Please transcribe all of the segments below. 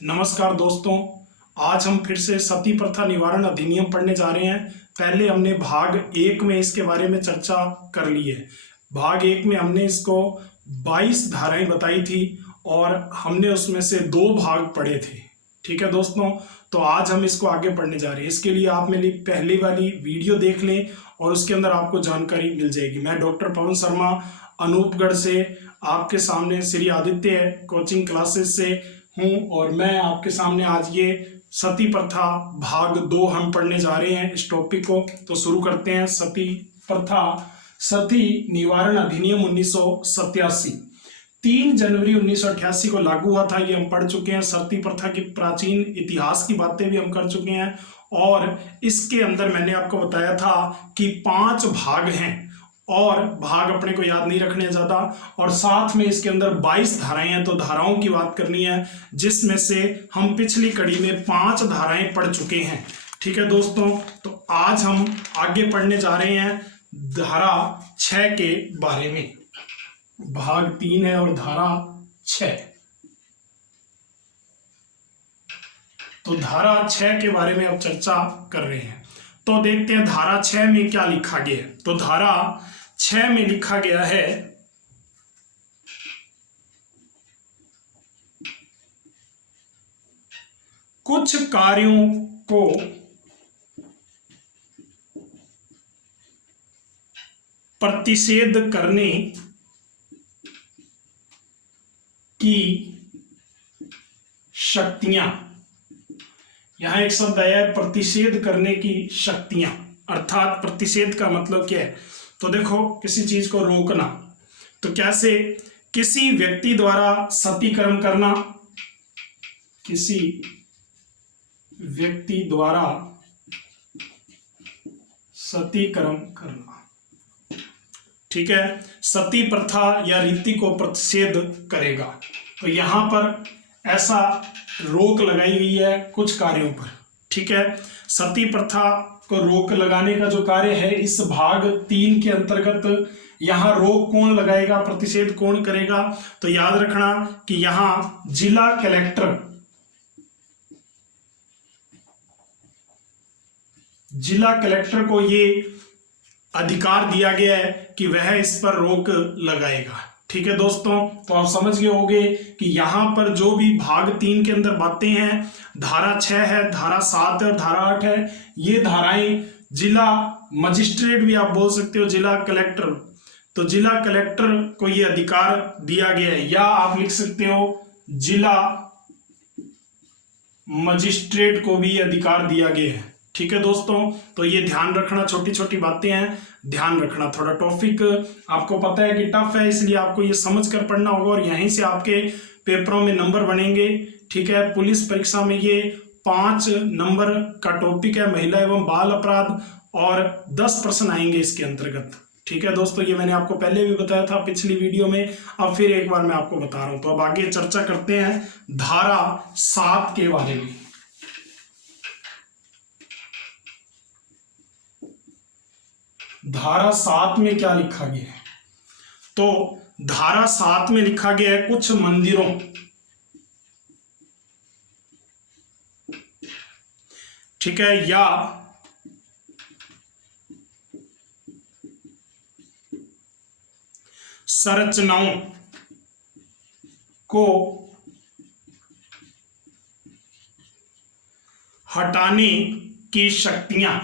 नमस्कार दोस्तों, आज हम फिर से सती प्रथा निवारण अधिनियम पढ़ने जा रहे हैं। पहले हमने भाग 1 में इसके बारे में चर्चा कर ली है। भाग 1 में हमने इसको 22 धाराएं बताई थी और हमने उसमें से 2 भाग पढ़े थे। ठीक है दोस्तों, तो आज हम इसको आगे पढ़ने जा रहे हैं। इसके लिए आप मेरी पहली वाली वीडियो देख लें और उसके अंदर आपको जानकारी मिल जाएगी। मैं डॉक्टर पवन शर्मा अनूपगढ़ से आपके सामने श्री आदित्य कोचिंग क्लासेस से हूँ और मैं आपके सामने आज ये सती प्रथा भाग 2 हम पढ़ने जा रहे हैं इस टॉपिक को। तो शुरू करते हैं। सती प्रथा सती निवारण अधिनियम 1987 3 जनवरी 1988 को लागू हुआ था। ये हम पढ़ चुके हैं। सती प्रथा की प्राचीन इतिहास की बातें भी हम कर चुके हैं और इसके अंदर मैंने आपको बताया था कि 5 भाग हैं और भाग अपने को याद नहीं रखने ज्यादा, और साथ में इसके अंदर 22 धाराएं हैं। तो धाराओं की बात करनी है, जिसमें से हम पिछली कड़ी में 5 धाराएं पढ़ चुके हैं। ठीक है दोस्तों, तो आज हम आगे पढ़ने जा रहे हैं धारा 6 के बारे में। भाग 3 है और धारा 6। तो धारा 6 के बारे में अब चर्चा कर रहे हैं। तो देखते हैं धारा 6 में क्या लिखा गया है। तो धारा 6 में लिखा गया है, कुछ कार्यों को प्रतिषेध करने की शक्तियां। यहां एक शब्द आया है, प्रतिषेध करने की शक्तियां। अर्थात प्रतिषेध का मतलब क्या है? तो देखो, किसी चीज को रोकना। तो कैसे? किसी व्यक्ति द्वारा सतीकर्म करना, किसी व्यक्ति द्वारा सतीकर्म करना। ठीक है, सती प्रथा या रीति को प्रतिषेध करेगा। तो यहां पर ऐसा रोक लगाई गई है कुछ कार्यों पर। ठीक है, सती प्रथा को रोक लगाने का जो कार्य है इस भाग 3 के अंतर्गत, यहां रोक कौन लगाएगा, प्रतिषेध कौन करेगा? तो याद रखना कि यहां जिला कलेक्टर को ये अधिकार दिया गया है कि वह इस पर रोक लगाएगा। ठीक है दोस्तों, तो आप समझ गए होंगे कि यहां पर जो भी भाग 3 के अंदर बातें हैं, धारा 6 है, धारा 7 है और धारा 8 है, ये धाराएं जिला मजिस्ट्रेट भी आप बोल सकते हो, जिला कलेक्टर। तो जिला कलेक्टर को ये अधिकार दिया गया है, या आप लिख सकते हो जिला मजिस्ट्रेट को भी अधिकार दिया गया है। ठीक है दोस्तों, तो ये ध्यान रखना, छोटी छोटी बातें हैं, ध्यान रखना। थोड़ा टॉपिक आपको पता है कि टफ है, इसलिए आपको ये समझ कर पढ़ना होगा और यहीं से आपके पेपरों में नंबर बनेंगे। ठीक है, पुलिस परीक्षा में ये 5 नंबर का टॉपिक है, महिला एवं बाल अपराध, और 10 प्रश्न आएंगे इसके अंतर्गत। ठीक है दोस्तों, ये मैंने आपको पहले भी बताया था पिछली वीडियो में, अब फिर एक बार मैं आपको बता रहा हूं। तो अब आगे चर्चा करते हैं धारा 7 के बारे में। धारा 7 में क्या लिखा गया है? तो धारा 7 में लिखा गया है, कुछ मंदिरों, ठीक है, या संरचनाओं को हटाने की शक्तियां।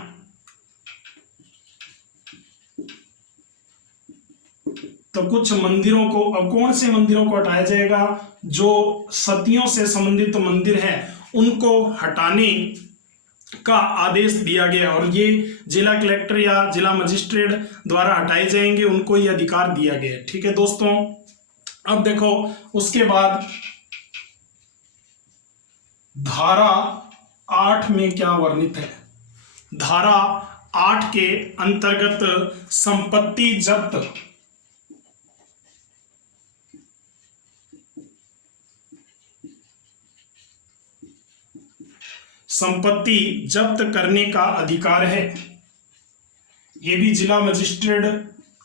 तो कुछ मंदिरों को, अब कौन से मंदिरों को हटाया जाएगा? जो सतियों से संबंधित मंदिर हैं उनको हटाने का आदेश दिया गया और ये जिला कलेक्टर या जिला मजिस्ट्रेट द्वारा हटाए जाएंगे, उनको ये अधिकार दिया गया है। ठीक है दोस्तों, अब देखो उसके बाद धारा 8 में क्या वर्णित है। धारा 8 के अंतर्गत संपत्ति जब्त, संपत्ति जब्त करने का अधिकार है। ये भी जिला मजिस्ट्रेट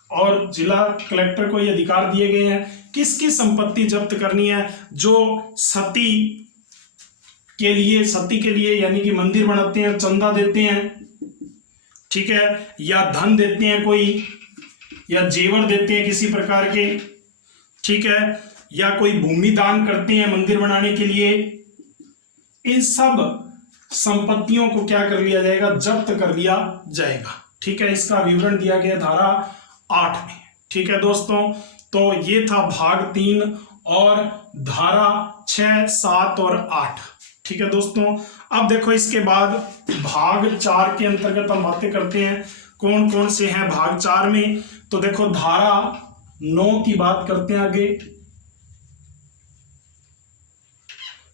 और जिला कलेक्टर को ये अधिकार दिए गए हैं। किसकी संपत्ति जब्त करनी है? जो सती के लिए, सती के लिए यानी कि मंदिर बनाते हैं, चंदा देते हैं, ठीक है, या धन देते हैं कोई, या जेवर देते हैं किसी प्रकार के, ठीक है, या कोई भूमि दान करते हैं मंदिर बनाने के लिए, इन सब संपत्तियों को क्या कर लिया जाएगा, जब्त कर लिया जाएगा। ठीक है, इसका विवरण दिया गया धारा 8 में। ठीक है दोस्तों, तो ये था भाग 3 और धारा 6, 7 और 8। ठीक है दोस्तों, अब देखो इसके बाद भाग 4 के अंतर्गत हम बातें करते हैं, कौन कौन से हैं भाग 4 में। तो देखो धारा 9 की बात करते हैं आगे।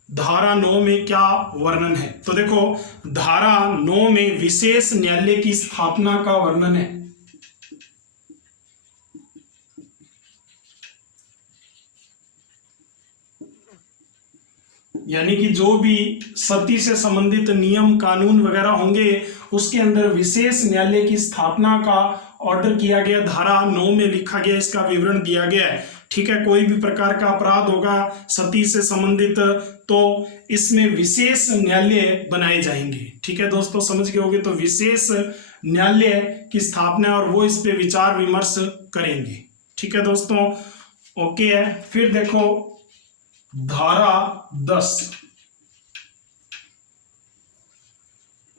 धारा 9 में क्या वर्णन है, तो देखो धारा 9 में विशेष न्यायालय की स्थापना का वर्णन है। यानी कि जो भी सती से संबंधित नियम कानून वगैरह होंगे उसके अंदर विशेष न्यायालय की स्थापना का ऑर्डर किया गया, धारा 9 में लिखा गया, इसका विवरण दिया गया है। ठीक है, कोई भी प्रकार का अपराध होगा सती से संबंधित तो इसमें विशेष न्यायालय बनाए जाएंगे। ठीक है दोस्तों, समझ गए होंगे, तो विशेष न्यायालय की स्थापना और वो इस पे विचार विमर्श करेंगे। ठीक है दोस्तों, ओके है। फिर देखो धारा 10,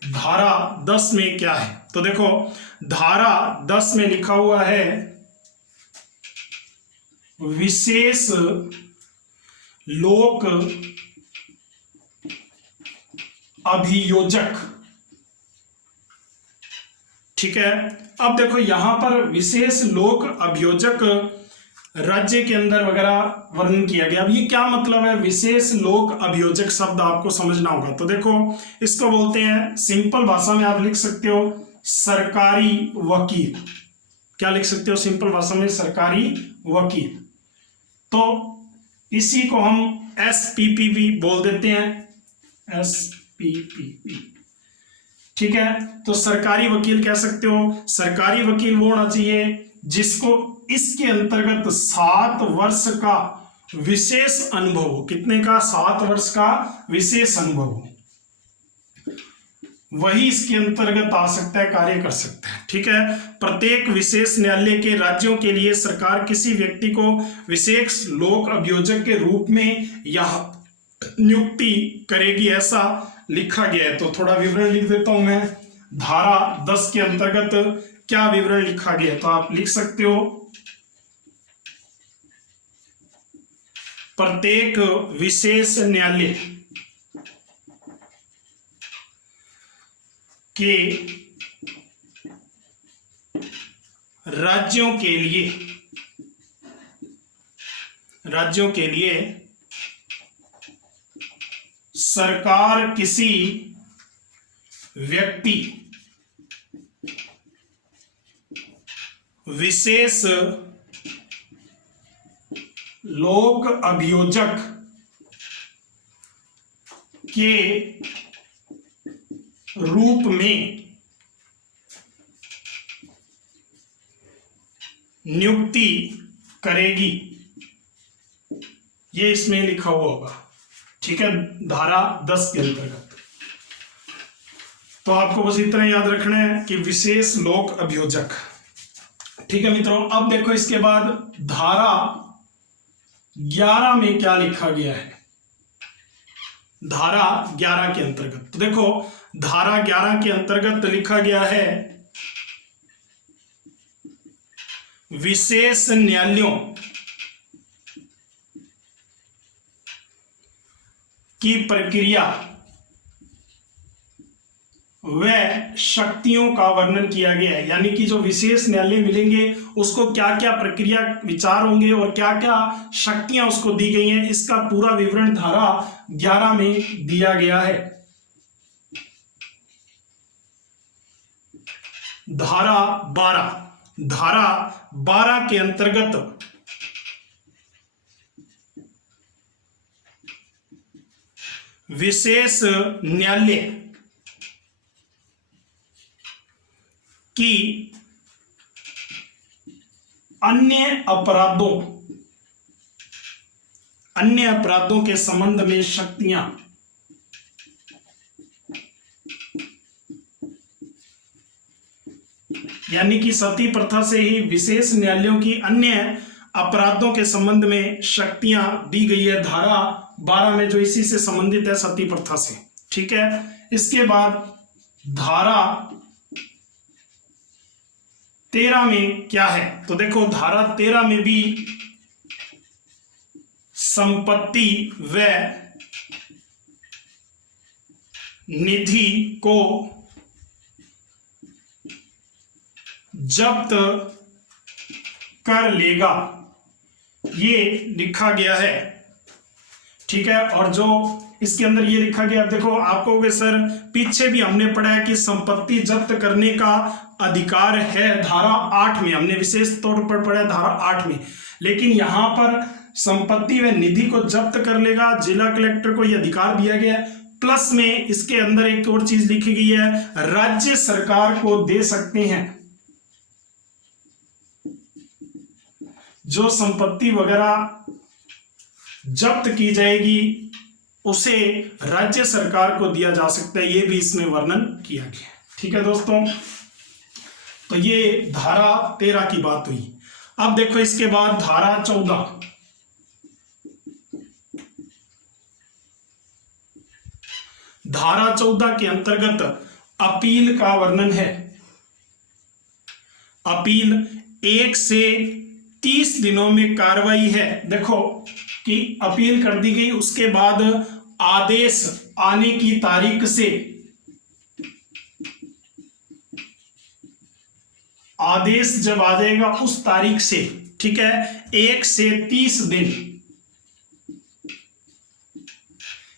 धारा 10 में क्या है, तो देखो धारा 10 में लिखा हुआ है विशेष लोक अभियोजक। ठीक है, अब देखो यहां पर विशेष लोक अभियोजक राज्य के अंदर वगैरह वर्णन किया गया। अब ये क्या मतलब है, विशेष लोक अभियोजक शब्द आपको समझना होगा। तो देखो इसको बोलते हैं, सिंपल भाषा में आप लिख सकते हो सरकारी वकील। क्या लिख सकते हो सिंपल भाषा में, सरकारी वकील। तो इसी को हम एसपीपी भी बोल देते हैं, एसपीपी। ठीक है, तो सरकारी वकील कह सकते हो। सरकारी वकील वो होना चाहिए जिसको इसके अंतर्गत 7 वर्ष का विशेष अनुभव हो। कितने का, 7 वर्ष का विशेष अनुभव हो, वही इसके अंतर्गत आ सकता है, कार्य कर सकता है। ठीक है, प्रत्येक विशेष न्यायालय के राज्यों के लिए सरकार किसी व्यक्ति को विशेष लोक अभियोजक के रूप में यह नियुक्ति करेगी, ऐसा लिखा गया है। तो थोड़ा विवरण लिख देता हूं मैं, धारा 10 के अंतर्गत क्या विवरण लिखा गया है, तो आप लिख सकते हो प्रत्येक विशेष न्यायालय के राज्यों के लिए सरकार किसी व्यक्ति विशेष लोक अभियोजक के रूप में नियुक्ति करेगी, ये इसमें लिखा हुआ होगा। ठीक है, धारा 10 के अंतर्गत। तो आपको बस इतना याद रखना है कि विशेष लोक अभियोजक। ठीक है मित्रों, अब देखो इसके बाद धारा 11 में क्या लिखा गया है, धारा 11 के अंतर्गत। तो देखो धारा 11 के अंतर्गत लिखा गया है विशेष न्यायालयों की प्रक्रिया व शक्तियों का वर्णन किया गया है। यानी कि जो विशेष न्यायालय मिलेंगे उसको क्या क्या प्रक्रिया विचार होंगे और क्या क्या शक्तियां उसको दी गई हैं, इसका पूरा विवरण धारा 11 में दिया गया है। धारा 12 के अंतर्गत विशेष न्यायालय कि अन्य अपराधों के संबंध में शक्तियां यानी कि सती प्रथा से ही विशेष न्यायालयों की अन्य अपराधों के संबंध में शक्तियां दी गई है धारा 12 में, जो इसी से संबंधित है, सती प्रथा से। ठीक है, इसके बाद धारा 13 में क्या है, तो देखो धारा 13 में भी संपत्ति व निधि को जब्त कर लेगा, ये लिखा गया है। ठीक है, और जो इसके अंदर ये लिखा गया, देखो आप कहोगे सर पीछे भी हमने पढ़ा है कि संपत्ति जब्त करने का अधिकार है धारा 8 में, हमने विशेष तौर पर पढ़ा है धारा 8 में, लेकिन यहां पर संपत्ति व निधि को जब्त कर लेगा, जिला कलेक्टर को यह अधिकार दिया गया है। प्लस में इसके अंदर एक और चीज लिखी गई है, राज्य सरकार को दे सकते हैं, जो संपत्ति वगैरह जब्त की जाएगी उसे राज्य सरकार को दिया जा सकता है, ये भी इसमें वर्णन किया गया। ठीक है दोस्तों, तो ये धारा 13 की बात हुई। अब देखो इसके बाद धारा 14, धारा 14 के अंतर्गत अपील का वर्णन है। अपील 1 से 30 दिनों में कार्रवाई है। देखो कि अपील कर दी गई, उसके बाद आदेश आने की तारीख से, आदेश जब आ जाएगा उस तारीख से, ठीक है, 1 से 30 दिन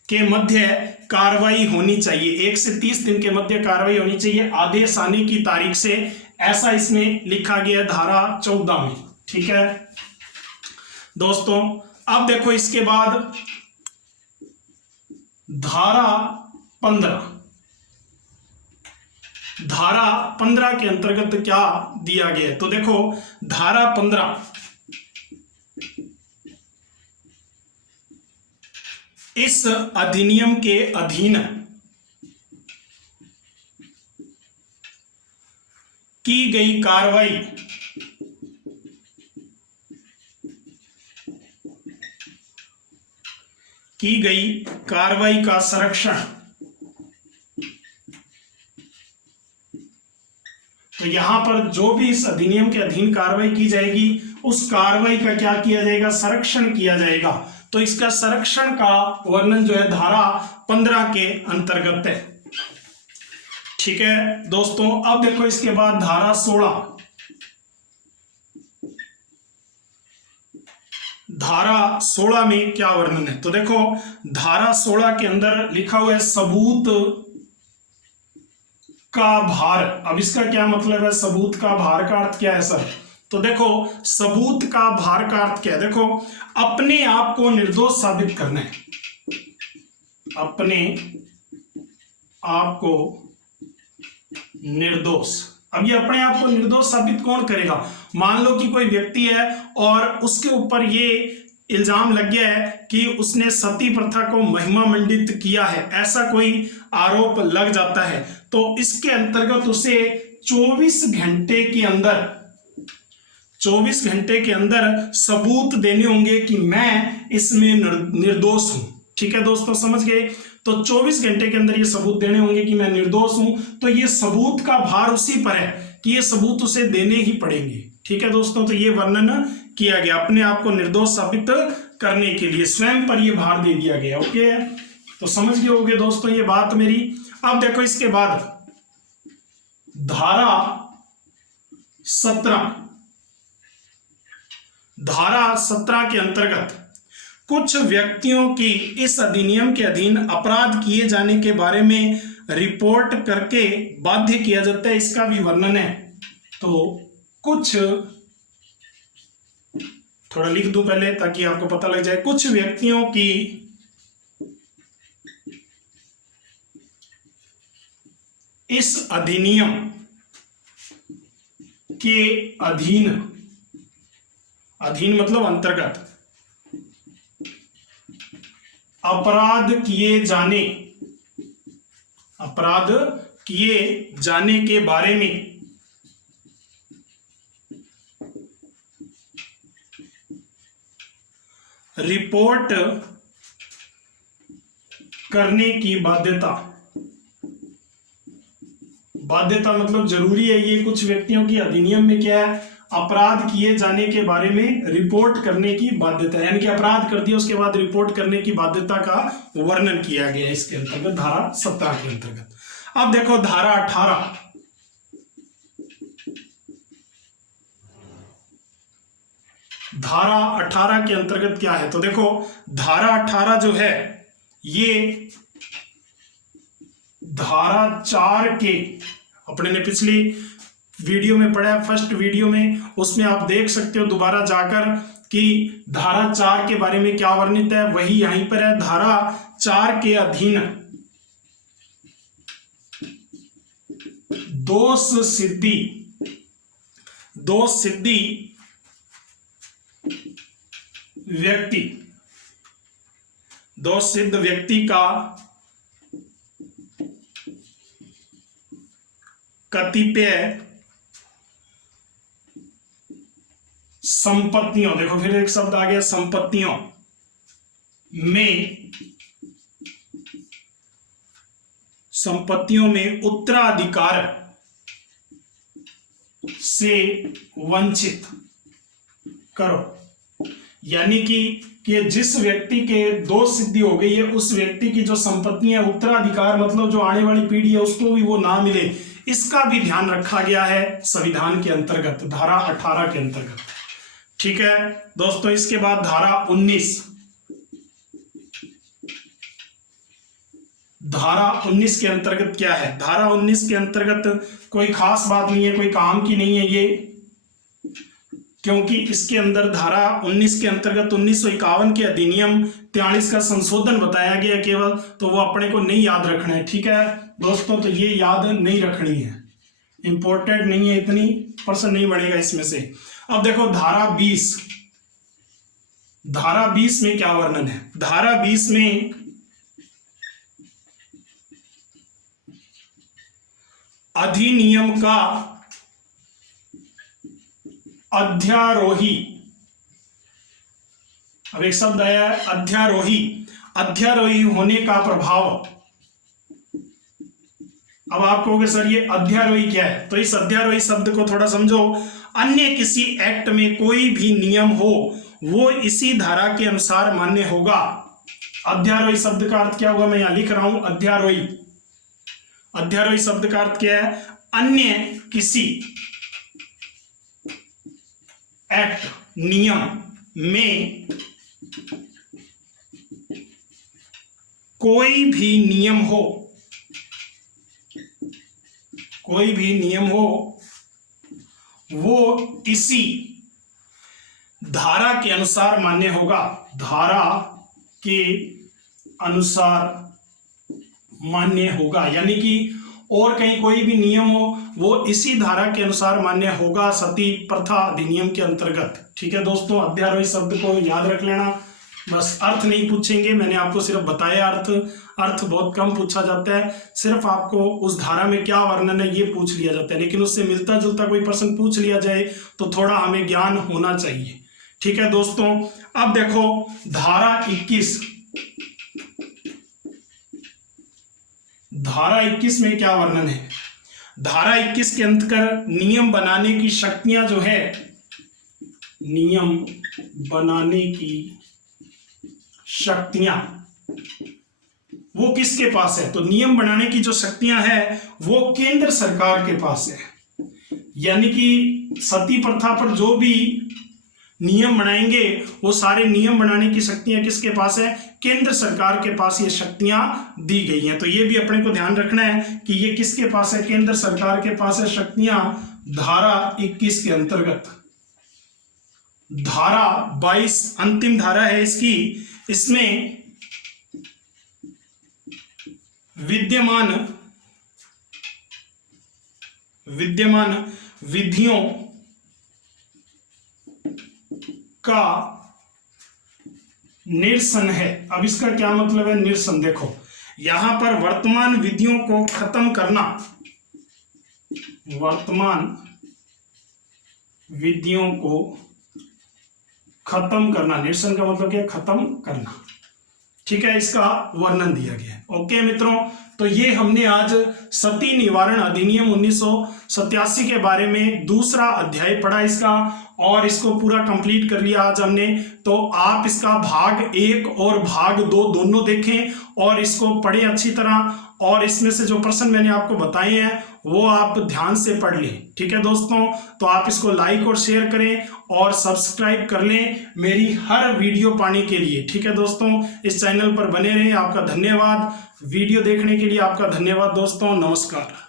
के मध्य कार्रवाई होनी चाहिए, 1 से 30 दिन के मध्य कार्रवाई होनी चाहिए आदेश आने की तारीख से, ऐसा इसमें लिखा गया धारा 14 में। ठीक है दोस्तों, अब देखो इसके बाद धारा 15, धारा 15 के अंतर्गत क्या दिया गया है, तो देखो धारा 15 इस अधिनियम के अधीन की गई कार्रवाई का संरक्षण, तो यहां पर जो भी इस अधिनियम के अधीन कार्रवाई की जाएगी उस कार्रवाई का क्या किया जाएगा, संरक्षण किया जाएगा। तो इसका संरक्षण का वर्णन जो है धारा 15 के अंतर्गत है। ठीक है दोस्तों, अब देखो इसके बाद धारा 16, धारा 16 में क्या वर्णन है, तो देखो धारा 16 के अंदर लिखा हुआ है सबूत का भार। अब इसका क्या मतलब है, सबूत का भार का अर्थ क्या है सर, तो देखो सबूत का भार का अर्थ क्या है, देखो अपने आप को निर्दोष साबित करना है, अपने आप को निर्दोष। अब ये अपने आप को निर्दोष साबित कौन करेगा, मान लो कि कोई व्यक्ति है और उसके ऊपर ये इल्जाम लग गया है कि उसने सती प्रथा को महिमा मंडित किया है, ऐसा कोई आरोप लग जाता है, तो इसके अंतर्गत उसे 24 घंटे के अंदर, 24 घंटे के अंदर सबूत देने होंगे कि मैं इसमें निर्दोष हूं। ठीक है दोस्तों, समझ गए, तो 24 घंटे के अंदर ये सबूत देने होंगे कि मैं निर्दोष हूं, तो ये सबूत का भार उसी पर है कि ये सबूत उसे देने ही पड़ेंगे। ठीक है दोस्तों, तो ये वर्णन किया गया, अपने आप को निर्दोष साबित करने के लिए स्वयं पर ये भार दे दिया गया। ओके, तो समझ गए होंगे दोस्तों ये बात मेरी। अब देखो इसके बाद धारा 17, धारा 17 के अंतर्गत कुछ व्यक्तियों की इस अधिनियम के अधीन अपराध किए जाने के बारे में रिपोर्ट करके बाध्य किया जाता है, इसका भी वर्णन है। तो कुछ, थोड़ा लिख दूं पहले ताकि आपको पता लग जाए, कुछ व्यक्तियों की इस अधिनियम के अधीन, अधीन मतलब अंतर्गत अपराध किए जाने के बारे में रिपोर्ट करने की बाध्यता। बाध्यता मतलब जरूरी है, ये कुछ व्यक्तियों की अधिनियम में क्या है, अपराध किए जाने के बारे में रिपोर्ट करने की बाध्यता, यानी कि अपराध कर दिया उसके बाद रिपोर्ट करने की बाध्यता का वर्णन किया गया इसके अंतर्गत, धारा 17 के अंतर्गत। अब देखो धारा 18। धारा 18 के अंतर्गत क्या है, तो देखो धारा 18 जो है ये धारा 4 के, अपने ने पिछली वीडियो में पढ़ा है, फर्स्ट वीडियो में, उसमें आप देख सकते हो दोबारा जाकर कि धारा 4 के बारे में क्या वर्णित है, वही यहीं पर है। धारा 4 के अधीन दोष सिद्धि व्यक्ति, दोष सिद्ध व्यक्ति का कतिपय संपत्तियों, देखो फिर एक शब्द आ गया, संपत्तियों में उत्तराधिकार से वंचित करो। यानी कि जिस व्यक्ति के दोष सिद्धि हो गई है उस व्यक्ति की जो संपत्तियां, उत्तराधिकार मतलब जो आने वाली पीढ़ी है उसको भी वो ना मिले, इसका भी ध्यान रखा गया है संविधान के अंतर्गत, धारा 18 के अंतर्गत। ठीक है दोस्तों, इसके बाद धारा 19। धारा 19 के अंतर्गत क्या है, धारा 19 के अंतर्गत कोई खास बात नहीं है, कोई काम की नहीं है ये, क्योंकि इसके अंदर धारा 19 के अंतर्गत 1951 के अधिनियम 43 का संशोधन बताया गया केवल, तो वो अपने को नहीं याद रखना है। ठीक है दोस्तों, तो ये याद नहीं रखनी है, इंपॉर्टेंट नहीं है, इतनी % नहीं बढ़ेगा इसमें से। अब देखो धारा 20। धारा 20 में क्या वर्णन है, धारा 20 में अधिनियम का अध्यारोही, अब एक शब्द आया है अध्यारोही, अध्यारोही होने का प्रभाव। अब आप कहोगे सर ये अध्यारोही क्या है, तो इस अध्यारोही शब्द को थोड़ा समझो। अन्य किसी एक्ट में कोई भी नियम हो वो इसी धारा के अनुसार मान्य होगा। अध्यारोही शब्द का अर्थ क्या होगा, मैं यहां लिख रहा हूं अध्यारोही। अध्यारोही शब्द का अर्थ क्या है, अन्य किसी एक्ट, नियम में कोई भी नियम हो, कोई भी नियम हो वो इसी धारा के अनुसार मान्य होगा, धारा के अनुसार मान्य होगा। यानी कि और कहीं कोई भी नियम हो वो इसी धारा के अनुसार मान्य होगा, सती प्रथा अधिनियम के अंतर्गत। ठीक है दोस्तों, अध्यारोही शब्द को याद रख लेना, बस अर्थ नहीं पूछेंगे, मैंने आपको सिर्फ बताया अर्थ बहुत कम पूछा जाता है, सिर्फ आपको उस धारा में क्या वर्णन है ये पूछ लिया जाता है, लेकिन उससे मिलता जुलता कोई प्रश्न पूछ लिया जाए तो थोड़ा हमें ज्ञान होना चाहिए। ठीक है दोस्तों, अब देखो धारा 21। धारा 21 में क्या वर्णन है, धारा 21 के अंतर्गत नियम बनाने की शक्तियां जो है, नियम बनाने की शक्तियां वो किसके पास है, तो नियम बनाने की जो शक्तियां हैं वो केंद्र सरकार के पास है। यानी कि सती प्रथा पर जो भी नियम बनाएंगे वो सारे नियम बनाने की शक्तियां किसके पास है, केंद्र सरकार के पास ये शक्तियां दी गई हैं। तो ये भी अपने को ध्यान रखना है कि ये किसके पास है, केंद्र सरकार के पास है शक्तियां, धारा 21 के अंतर्गत। धारा 22 अंतिम धारा है इसकी, इसमें विद्यमान विधियों का निरसन है। अब इसका क्या मतलब है निरसन, देखो यहां पर वर्तमान विधियों को खत्म करना, वर्तमान विधियों को खत्म करना, निरसन का मतलब क्या है, खत्म करना। ठीक है, इसका वर्णन दिया गया है। ओके मित्रों, तो ये हमने आज सती निवारण अधिनियम 1987 के बारे में दूसरा अध्याय पढ़ा इसका, और इसको पूरा कंप्लीट कर लिया आज हमने। तो आप इसका भाग 1 और भाग 2 दोनों देखें और इसको पढ़ें अच्छी तरह, और इसमें से जो प्रश्न मैंने आपको बताए हैं वो आप ध्यान से पढ़ लें। ठीक है दोस्तों, तो आप इसको लाइक और शेयर करें और सब्सक्राइब कर लें मेरी हर वीडियो पाने के लिए। ठीक है दोस्तों, इस चैनल पर बने रहें। आपका धन्यवाद, वीडियो देखने के लिए आपका धन्यवाद दोस्तों, नमस्कार।